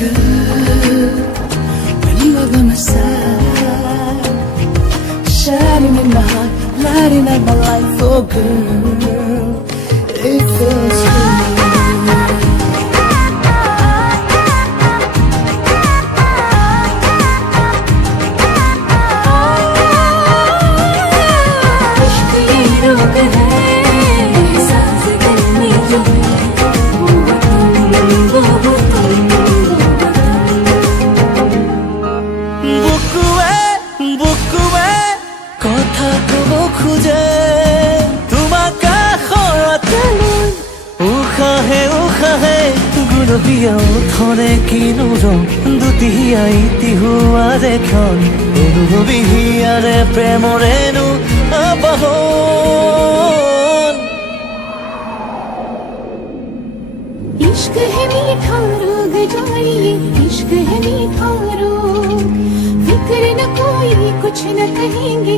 good when you are by my side, shining in my heart, lighting up my life. Oh girl, it feels good. কথা কব খুঁজে তোমাক আখৰতে লৈ উশাহে উশাহে গুলপীয়া ওঠৰে কিনো ৰং দুটিয়া ইতিহুৱা দেখন অনুভৱীয়াৰে প্ৰেমৰেনো আবাহন इश्क है मीठा रोग जानिए इश्क है मीठा रोग फिक्र न कोई कुछ न कहेंगे